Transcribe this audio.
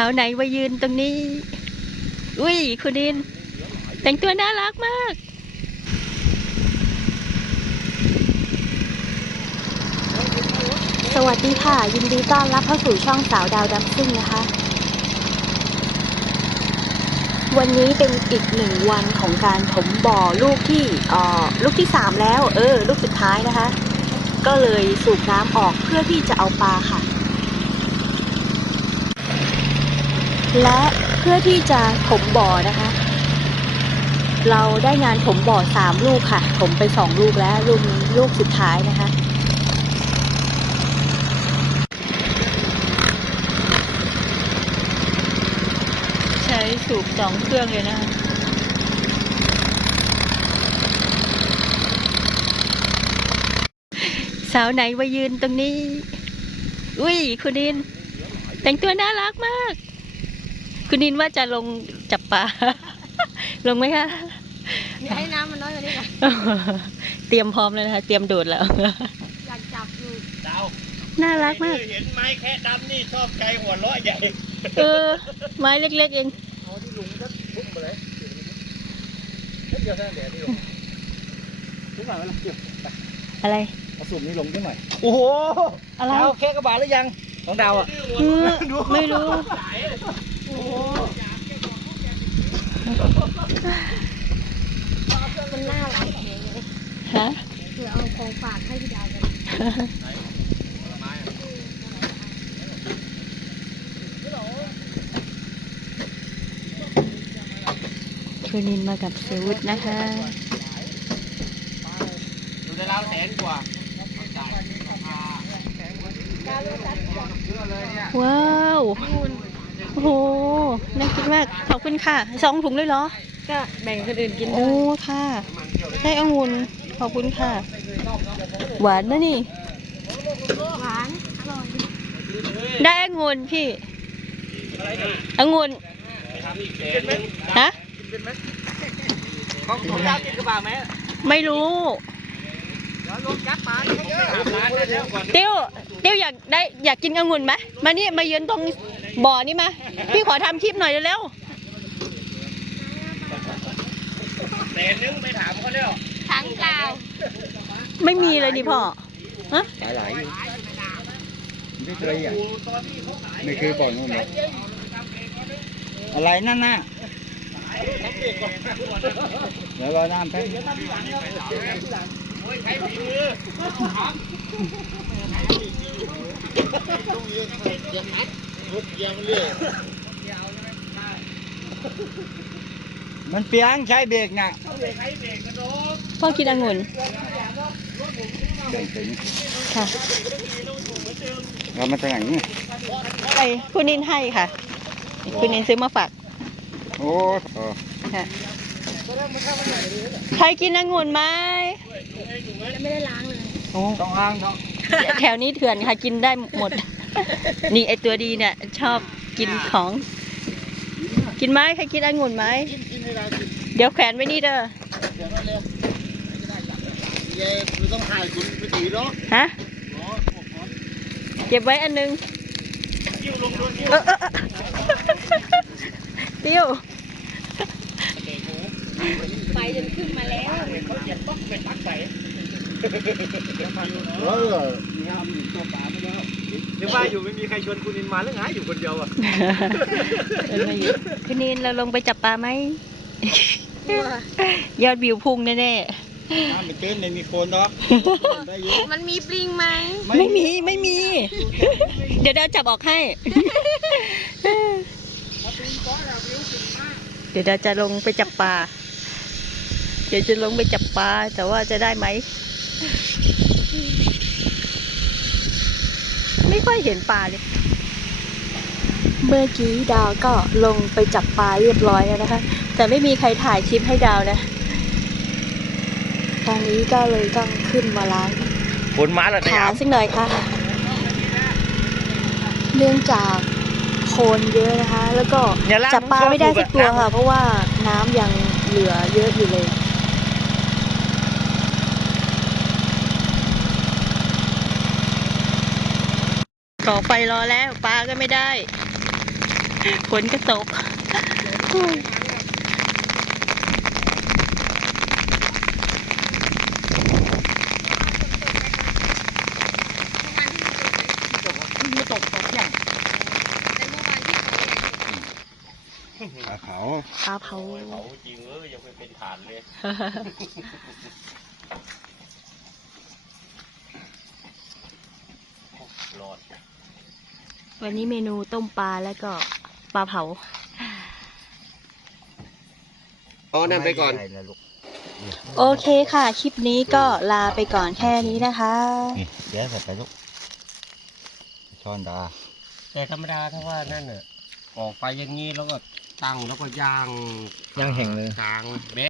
าวไหนมายืนตรงนี้ อุ้ยคุณดิน แต่งตัวน่ารักมาก สวัสดีค่ะ ยินดีต้อนรับเข้าสู่ช่องสาวดาวดัมซิ่งนะคะ วันนี้เป็นอีกหนึ่งวันของการถมบ่อลูกที่เอ่อลูกที่สามแล้ว เออ ลูกสุดท้ายนะคะ ก็เลยสูบน้ำออกเพื่อที่จะเอาปลาค่ะ และเพื่อที่จะถมบ่อนะคะ เราได้งานถมบ่อสามลูกค่ะ ถมไปสองลูกแล้วลูกลูกสุดท้ายนะคะใช้สูบสองเครื่องเลยนะคะสาวไหนมายืนตรงนี้ อุ้ยคุณดิน แต่งตัวน่ารักมาก คุณดินว่าจะลงจับปลา ลงไหมคะอย่าให้น้ำมันน้อยกว่านี้ก่อนเตรียมพร้อมแล้วนะคะ เตรียมโดดแล้ว อยากจับอยู่ดาวน่ารักมาก เห็นไม้แค่ดำนี่ชอบใจหัวเราะใหญ่ เออ ไม้เล็กๆเอง เอาที่ลุงก็พุ่งไปเลยเดี๋ยวท่านเดี๋ยวที่ลุงทุกหน่อยไหมล่ะเดี๋ยวอะไรเอาสุ่มนี้ลงทุกหน่อย โอ้โหอะไรดาวแค่กระบาดหรือยัง ของดาวอะเออไม่รู้ มันน่ารักเองฮะเผื่อเอาของฝากให้พี่ดาวกันคุณดินมากับเซวุฒนะคะอยู่ในราวแสนกว่าว้าวโอ้โหน่ากินมากขอบคุณค่ะสองถุงเลยเหรอ ก็แบ่งคนอื่นกินโอ้ค่ะ ได้องุ่นขอบคุณค่ะ หวานนะนี่ หวานอร่อยได้องุ่นพี่องุ่นฮะ ของของดาวกินกระบาดไหมไม่รู้ ติ้วติ้วอยากได้อยากกินองุ่นไหมมานี่มายืนตรงบ่อนี่มาพี่ขอทำคลิปหน่อยเร็วแสนนึงไปถามเขาแล้วทั้งกาวๆไม่มีเลยนี่พ่อฮะหลายหลายอยู่ไม่เคยอะไม่เคยบ่อยมั้งนะอะไรนั่นน่ะเดี๋ยวรอน้ำแป๊บโอ้ยใช้ฝี มือมันเปียงใช้เบรกน่ะใช้เบรกกระโดดพ่อกินองุ่นเดินถึงค่ะเรามาจากไหนเนี่ยไปคุณนินให้ค่ะ คุณนินซื้อมาฝาก โอ้โหค่ะ ใครกินองุ่นไหมไม่ได้ล้างเลยโอ้ต้องอ้างต้องแถวนี้เถื่อนค่ะกินได้หมด นี่ไอตัวดีเนี่ย ชอบกินของ กินไหมใครกินองุ่นไหมเดี๋ยวแขวนไว้นี่เด้อเย้คือต้องถ่ายคุณไปตีเนาะฮะเก็บไว้อันนึงยิ้วลงด้วยยิ้วเออเออเออเตี้ยว ไปจนขึ้นมาแล้วเขาเขียนต้องเป็นตักใส่เออนี่ครับมีตัวปลาไม่แล้วเดี๋ยวว่าอยู่ไม่มีใครชวนคุณนินมาแล้วไงอยู่คนเดียวอะเออไม่อยู่คุณนินเราลงไปจับปลาไหมยอดวิวพุ่งแน่น้ำไม่ตื้นไม่มีโคนดอกได้เยอะมันมีปลิงไหมๆไม่มีไม่มี เดี๋ยวเราจับออกให้ เดี๋ยวเราจะลงไปจับปลา เดี๋ยวจะลงไปจับปลาแต่ว่าจะได้ไหม ไม่ค่อยเห็นปลาเลย เมื่อกี้ดาวก็ลงไปจับปลาเรียบร้อยแล้วนะคะ แต่ไม่มีใครถ่ายคลิปให้ดาวนะ ตอนนี้ก็เลยต้องขึ้นมาล้างฝนมาแล้วขาสักหน่อยค่ะ เนื่องจากโคลนเยอะนะคะ แล้วก็จับปลาไม่ได้สักตัวค่ะ เพราะว่าน้ำยังเหลือเยอะอยู่เลย ก่อไฟรอแล้วปลาก็ไม่ได้ฝนก็ตกไม่ตกตกยังแต่เมื่อวานที่เขาเนี่ยปลาเผาปลาเผาเขาจริงเออยังไปเป็นฐานเลย รอด วันนี้เมนูต้มปลาแล้วก็ปลาเผาเอานั่นไปก่อน โอเคค่ะ คลิปนี้ก็ลาไปก่อนแค่นี้นะคะ นี่เดี๋ยวใส่ไปลูกช้อนดา แต่ธรรมดาถ้าว่านั่นน่ะออกไปอย่างนี้แล้วก็ตั้งแล้วก็ย่างย่างแห้งเลย กลางแบะ